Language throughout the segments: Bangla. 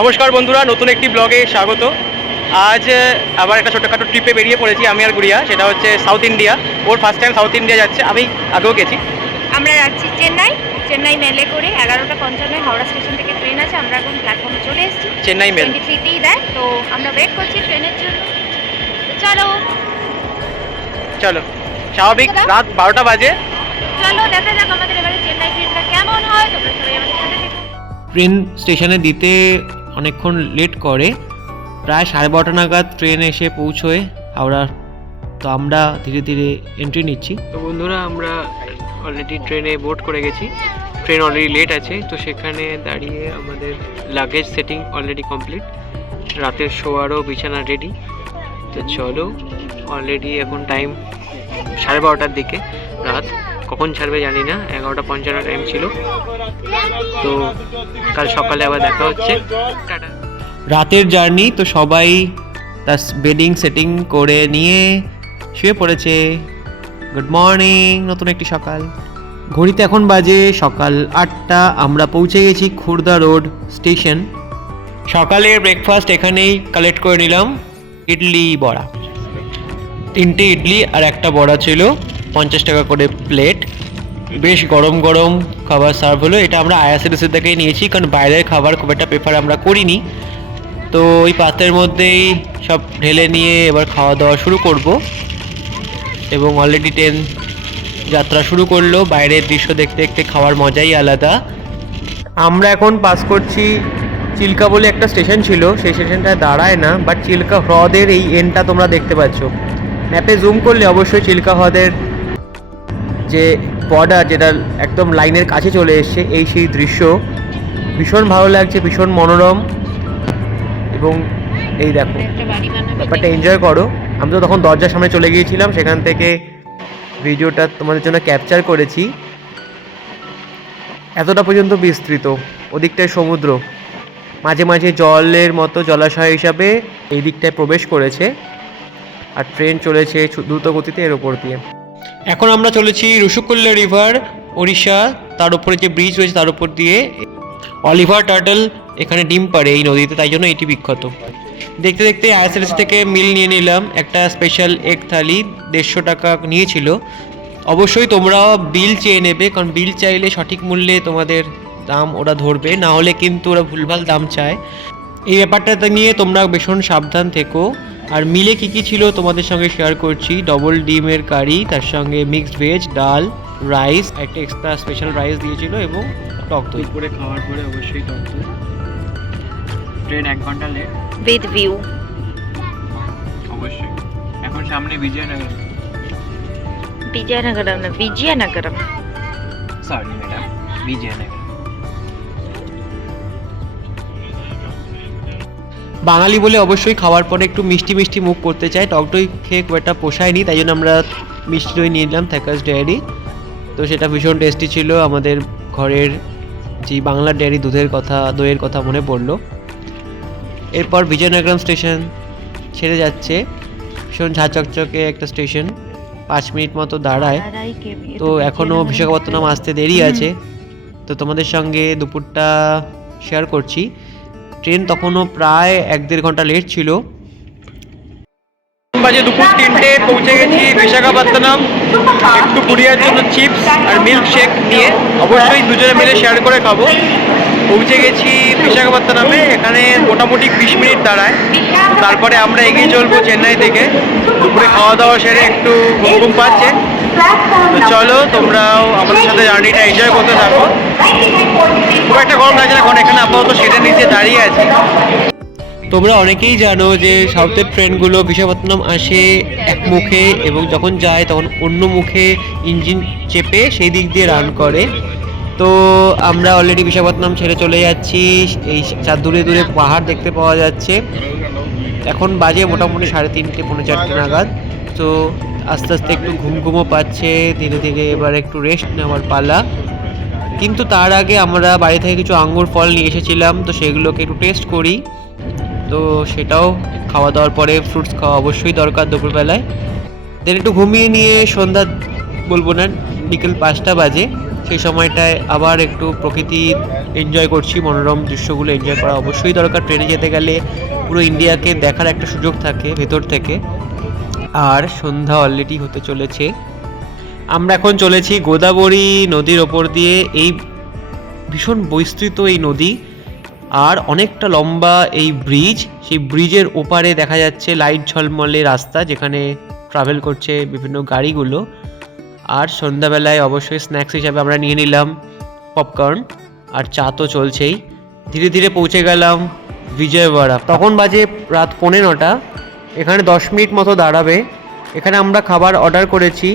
নমস্কার বন্ধুরা, নতুন একটি ব্লগে স্বাগত। আজ আবার একটা ছোটোখাটো ট্রিপে বেরিয়ে পড়েছি আমি আর গুড়িয়া। সেটা হচ্ছে সাউথ ইন্ডিয়া। ওর ফার্স্ট টাইম সাউথ ইন্ডিয়া যাচ্ছে, আমি আগেও গেছি। আমরা যাচ্ছি চেন্নাই মেলে করে 11:55 হাওড়া স্টেশন থেকে ট্রেন আছে। আমরা এখন প্ল্যাটফর্মে চলে এসেছি। চেন্নাই মেল 23তেই দেয়, তো আমরা ওয়েট করছি ট্রেনের জন্য। তো চলো চলো, স্বাভাবিক রাত 12টা বাজে। চলো দেখা যাক আমাদের এবারে চেন্নাই ট্রেনটা কেমন হয়। তোমরা সবাই আমাদের সাথে থেকো। ট্রেন স্টেশনে দিতে অনেকক্ষণ লেট করে, প্রায় 12:30 নাগাদ ট্রেন এসে পৌঁছয় হাওড়া। তো আমরা ধীরে ধীরে এন্ট্রি নিচ্ছি। তো বন্ধুরা, আমরা অলরেডি ট্রেনে বোর্ড করে গেছি। ট্রেন অলরেডি লেট আছে, তো সেখানে দাঁড়িয়ে আমাদের লাগেজ সেটিং অলরেডি কমপ্লিট। রাতের শোয়ারও বিছানা রেডি। তো চলো, অলরেডি এখন টাইম 12:30টার দিকে রাত। কখন ছাড়বে জানি না, 11:55 টাইম ছিল। তো কাল সকালে আবার দেখা হচ্ছে। টাটা। রাতের জার্নি, তো সবাই তার বেডিং সেটিং করে নিয়ে শুয়ে পড়েছে। গুড মর্নিং, নতুন একটি সকাল। ঘড়িতে এখন বাজে সকাল 8টা। আমরা পৌঁছে গেছি খুর্দা রোড স্টেশন। সকালের ব্রেকফাস্ট এখানেই কালেক্ট করে নিলাম। ইডলি বড়া, 3টে ইডলি আর একটা বড়া ছিল, 50 টাকা করে প্লেট। বেশ গরম গরম খাবার সার্ভ হলো। এটা আমরা আইআরসিটিসি থেকেই নিয়েছি, কারণ বাইরের খাবার খুব একটা প্রেফার আমরা করিনি। তো ওই পাত্রের মধ্যেই সব ঢেলে নিয়ে এবার খাওয়া দাওয়া শুরু করব। এবং অলরেডি ট্রেন যাত্রা শুরু করলো। বাইরের দৃশ্য দেখতে দেখতে খাওয়ার মজাই আলাদা। আমরা এখন পাস করছি চিল্কা বলে একটা স্টেশন ছিল, সেই স্টেশনটা দাঁড়ায় না, বাট চিল্কা হ্রদের এই এন্ডটা তোমরা দেখতে পাচ্ছ। ম্যাপে জুম করলে অবশ্যই চিল্কা হ্রদের যে বর্ডার, যেটা একদম লাইনের কাছে চলে এসছে, এই সেই দৃশ্য ভীষণ ভালো লাগছে, ভীষণ মনোরম। এবং এই দেখো, ব্যাপারটা এনজয় করো। আমি তো তখন দরজার সামনে চলে গিয়েছিলাম, সেখান থেকে ভিডিওটা তোমাদের জন্য ক্যাপচার করেছি। এতটা পর্যন্ত বিস্তৃত, ওদিকটায় সমুদ্র, মাঝে মাঝে জলের মতো জলাশয় হিসাবে এই দিকটায় প্রবেশ করেছে। আর ট্রেন চলেছে দ্রুত গতিতে এর ওপর দিয়ে। এখন আমরা চলেছি রুষুকুল্লা রিভার, ওড়িশা। তার উপরে যে ব্রিজ রয়েছে তার উপর দিয়ে। অলিভার টার্টল এখানে ডিম পাড়ে এই নদীতে, তাই জন্য এটি বিখ্যাত। দেখতে দেখতে আইএসএলএস থেকে মিল নিয়ে নিলাম একটা স্পেশাল এগ থালি, 150 টাকা নিয়েছিল। অবশ্যই তোমরা বিল চেয়ে নেবে, কারণ বিল চাইলে সঠিক মূল্যে তোমাদের দাম ওরা ধরবে, না হলে কিন্তু ওরা ভুলভাল দাম চায়। এই ব্যাপারটা নিয়ে তোমরা ভীষণ সাবধান থেকো। আর মিলে কী কী ছিল তোমাদের সঙ্গে শেয়ার করছি। ডবল ডিমের কারি, তার সঙ্গে মিক্সড ভেজ, ডাল, রাইস, একটা এক্সট্রা স্পেশাল রাইস দিয়েছিল, এবং টক দই। করে খাওয়ার পরে অবশ্যই টক দই। ট্রেন 1 ঘন্টা লেট উইথ ভিউ। অবশ্যই। এখন সামনে বিজয়নগর। বিজয়নগরম। Sorry madam, Vijayanagar. বাঙালি বলে অবশ্যই খাওয়ার পরে একটু মিষ্টি মিষ্টি মুখ করতে চাই। টক দই খেয়ে খুব একটা পোষায়নি, তাই জন্য আমরা মিষ্টি দই নিয়ে নিলাম, থ্যাকার্স ডেয়ারি। তো সেটা ভীষণ টেস্টি ছিল। আমাদের ঘরের যে বাংলা ডেয়ারি দইয়ের কথা মনে পড়লো। এরপর বিজয়নগরম স্টেশন ছেড়ে যাচ্ছে। ভীষণ ঝাঁচকচকে একটা স্টেশন, 5 মিনিট মতো দাঁড়ায়। তো এখনও বিশাখাপত্তনম আসতে দেরি আছে। তো তোমাদের সঙ্গে দুপুরটা শেয়ার করছি। ট্রেন তখনও প্রায় 1-1.5 ঘন্টা লেট ছিল। বাজে দুপুর 3টে, পৌঁছে গেছি বিশাখাপত্তনম। একটু গুড়িয়ার জন্য চিপস আর মিল্ক শেক নিয়ে, অবশ্যই দুজনে মিলে শেয়ার করে খাবো। পৌঁছে গেছি বিশাখাপত্তনমে। এখানে মোটামুটি 20 মিনিট দাঁড়ায়। তারপরে আমরা এগিয়ে চলবো চেন্নাই থেকে। দুপুরে খাওয়া দাওয়া সেরে একটু ঘুম পাচ্ছে। তো চলো, তোমরাও আমাদের সাথে জার্নিটা এনজয় করতে থাকো। খুব একটা গরম লাগছে না, কারণ এখানে আপাতত শেডের নিচে দাঁড়িয়ে আছি। তোমরা অনেকেই জানো যে সাউথের ট্রেনগুলো বিশাখাপত্তনম আসে এক মুখে, এবং যখন যায় তখন অন্য মুখে ইঞ্জিন চেপে সেই দিক দিয়ে রান করে। তো আমরা অলরেডি বিশাখাপত্তনম ছেড়ে চলে যাচ্ছি। এই দূরে দূরে পাহাড় দেখতে পাওয়া যাচ্ছে। এখন বাজে মোটামুটি 3:30 পৌনে 4টে নাগাদ। তো আস্তে আস্তে একটু ঘুমও পাচ্ছে। ধীরে ধীরে এবার একটু রেস্ট নেওয়ার পালা। কিন্তু তার আগে আমরা বাড়ি থেকে কিছু আঙ্গুর ফল নিয়ে এসেছিলাম, তো সেগুলোকে একটু টেস্ট করি। তো সেটাও খাওয়া দাওয়ার পরে, ফ্রুটস খাওয়া অবশ্যই দরকার দুপুরবেলায়। দেন একটু ঘুমিয়ে নিয়ে সন্ধ্যা বলবো না, বিকেল 5টা বাজে। সেই সময়টায় আবার একটু প্রকৃতি এনজয় করছি, মনোরম দৃশ্যগুলো এনজয় করা অবশ্যই দরকার। ট্রেনে যেতে গেলে পুরো ইন্ডিয়াকে দেখার একটা সুযোগ থাকে ভেতর থেকে। আর সন্ধ্যা অলরেডি হতে চলেছে। আমরা এখন চলেছি গোদাবরী নদীর ওপর দিয়ে। এই ভীষণ বিস্তৃত এই নদী, আর অনেকটা লম্বা এই ব্রিজ। সেই ব্রিজের ওপারে দেখা যাচ্ছে লাইট ঝলমলে রাস্তা, যেখানে ট্রাভেল করছে বিভিন্ন গাড়িগুলো। আর সন্ধ্যাবেলায় অবশ্যই স্ন্যাক্স হিসাবে আমরা নিয়ে নিলাম পপকর্ন, আর চা তো চলছেই। ধীরে ধীরে পৌঁছে গেলাম বিজয়ওয়াড়া। তখন বাজে রাত 9:15। এখানে 10 মিনিট মতো দাঁড়াবে। এখানে আমরা খাবার অর্ডার করেছি,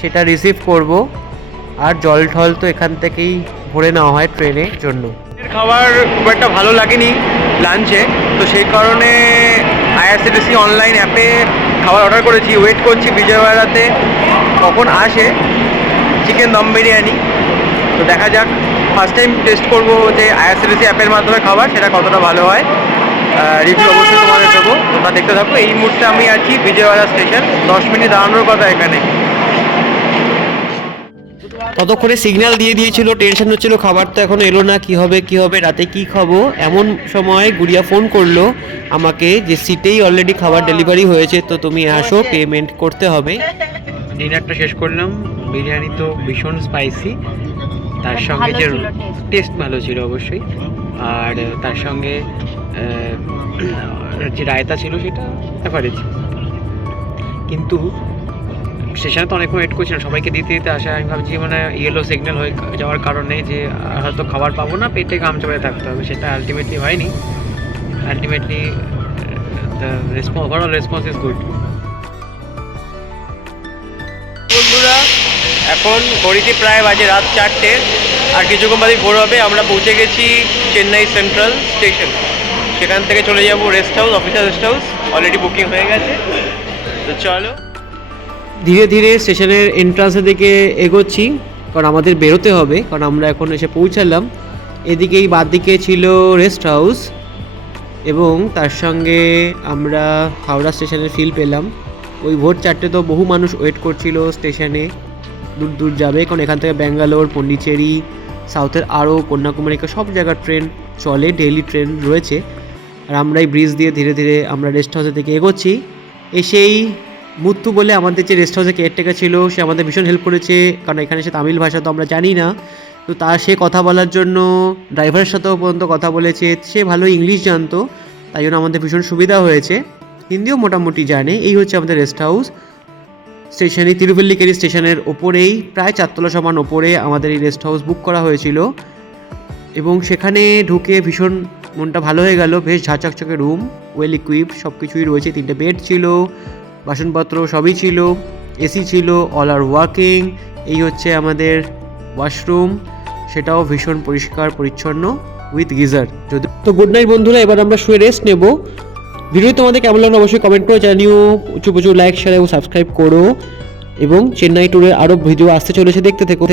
সেটা রিসিভ করব। আর জল ঠল তো এখান থেকেই ভরে নেওয়া হয় ট্রেনের জন্য। খাবার খুব একটা ভালো লাগেনি লাঞ্চে, তো সেই কারণে আইআরসিটিসি অনলাইন অ্যাপে খাবার অর্ডার করেছি। ওয়েট করছি বিজয়ওয়াড়াতে কখন আসে চিকেন দম বিরিয়ানি। তো দেখা যাক, ফার্স্ট টাইম টেস্ট করবো যে আইআরসিটিসি অ্যাপের মাধ্যমে খাবার সেটা কতটা ভালো হয়। রিভিউ অবশ্যই তোমাদের দেবো, তোমরা দেখতে থাকো। এই মুহূর্তে আমি আছি বিজয়ওয়াড়া স্টেশন, 10 মিনিট দাঁড়ানোর কথা এখানে। ততক্ষণে সিগন্যাল দিয়ে দিয়েছিল, টেনশন হচ্ছিল খাবার তো এখনো এলো না, কি হবে রাতে কি খাবো। এমন সময় গুড়িয়া ফোন করলো আমাকে যে সিটেই অলরেডি খাবার ডেলিভারি হয়েছে, তো তুমি আসো, পেমেন্ট করতে হবে। ডিনারটা শেষ করলাম। বিরিয়ানি তো ভীষণ স্পাইসি, তার সঙ্গে যে টেস্ট ভালো ছিল অবশ্যই, আর তার সঙ্গে যে রায়তা ছিল সেটা অ্যাভারেজ। কিন্তু স্টেশনে তো অনেকক্ষণ ওয়েট করছিলাম, সবাইকে দিতে দিতে আসা। আমি ভাবছি মানে ইয়েলো সিগন্যাল হয়ে যাওয়ার কারণে যে হয়তো খাবার পাবো না, পেটে গামছা থাকতে হবে, সেটা আলটিমেটলি হয়নি। Ultimately overall response is good. বন্ধুরা, এখন ঘড়িতে প্রায় বাজে রাত 4টে, আর কিছুক্ষণ বাদে ভোর হবে। আমরা পৌঁছে গেছি চেন্নাই সেন্ট্রাল স্টেশন। সেখান থেকে চলে যাব rest house, officer rest house. Already booking হয়ে গেছে, তো চলো। ধীরে ধীরে স্টেশনের এন্ট্রান্সের দিকে এগোচ্ছি, কারণ আমাদের বেরোতে হবে, কারণ আমরা এখন এসে পৌঁছালাম। এদিকেই বাদ দিকে ছিল রেস্ট হাউস, এবং তার সঙ্গে আমরা হাওড়া স্টেশনের ফিল পেলাম। ওই ভোর 4টে তো বহু মানুষ ওয়েট করছিল স্টেশনে, দূর দূর যাবে, কারণ এখান থেকে ব্যাঙ্গালোর, পন্ডিচেরি, সাউথের আরও কন্যাকুমারী সব জায়গার ট্রেন চলে, ডেইলি ট্রেন রয়েছে। আর আমরা এই ব্রিজ দিয়ে ধীরে ধীরে আমরা রেস্ট হাউসের দিকে এগোচ্ছি। এসেই মুত্তু বলে আমাদের যে রেস্ট হাউসে কেয়ারটেকার ছিল, সে আমাদের ভীষণ হেল্প করেছে, কারণ এখানে সে তামিল ভাষা তো আমরা জানি না। তো সে কথা বলার জন্য ড্রাইভারের সাথেও পর্যন্ত কথা বলেছে, সে ভালো ইংলিশ জানতো, তাই জন্য আমাদের ভীষণ সুবিধা হয়েছে। হিন্দিও মোটামুটি জানে। এই হচ্ছে আমাদের রেস্ট হাউস। স্টেশনে তিরুভেল্লিকেরি স্টেশনের ওপরেই, প্রায় 4 তলা সমান ওপরে আমাদের এই রেস্ট হাউস বুক করা হয়েছিল, এবং সেখানে ঢুকে ভীষণ মনটা ভালো হয়ে গেল। বেশ ঝাঁচকচকে রুম, ওয়েল ইকুইপড, সব কিছুই রয়েছে। 3টে বেড ছিল, বাসনপত্র সবই ছিল, এসি ছিল, অল আর ওয়ার্কিং। এই হচ্ছে আমাদের ওয়াশরুম, সেটাও ভীষণ পরিষ্কার পরিচ্ছন্ন উইথ গিজার। যদি তো গুড নাইট বন্ধুরা, এবার আমরা শুয়ে রেস্ট নেব। ভিডিও তোমাদের কেমন লাগলো অবশ্যই কমেন্ট করে জানিও। প্রচুর লাইক, শেয়ার এবং সাবস্ক্রাইব করো, এবং চেন্নাই ট্যুরের আরও ভিডিও আসতে চলেছে, দেখতে থেকো।